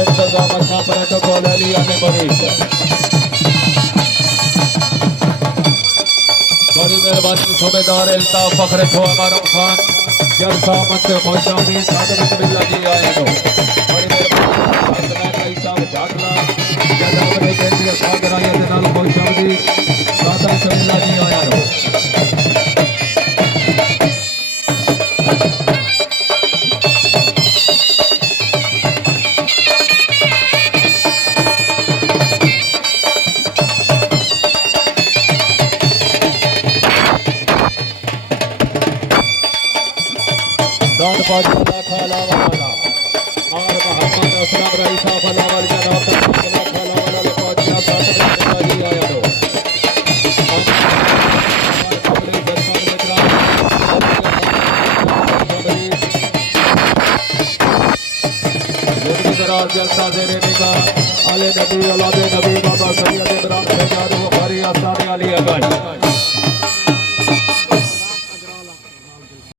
इंतजाम अच्छा प्रोटोकॉल लिया ने बड़ी मेहरबानी सूबेदार अल्ताफ फखर मारूम खान जलसा मंच मोहम्मद सादत बिल्ला जी आए तो बड़ी मेहरबानी साहब झाकला जनाब ने केंद्रीय सागराया के नाल मोहम्मद सादत बिल्ला जी आया तो जलसा ज़ेरे निगाह आले नबी औलादे नबी बाबा सैयद इमरान शहजाद बुखारी आस्तानी अली अगल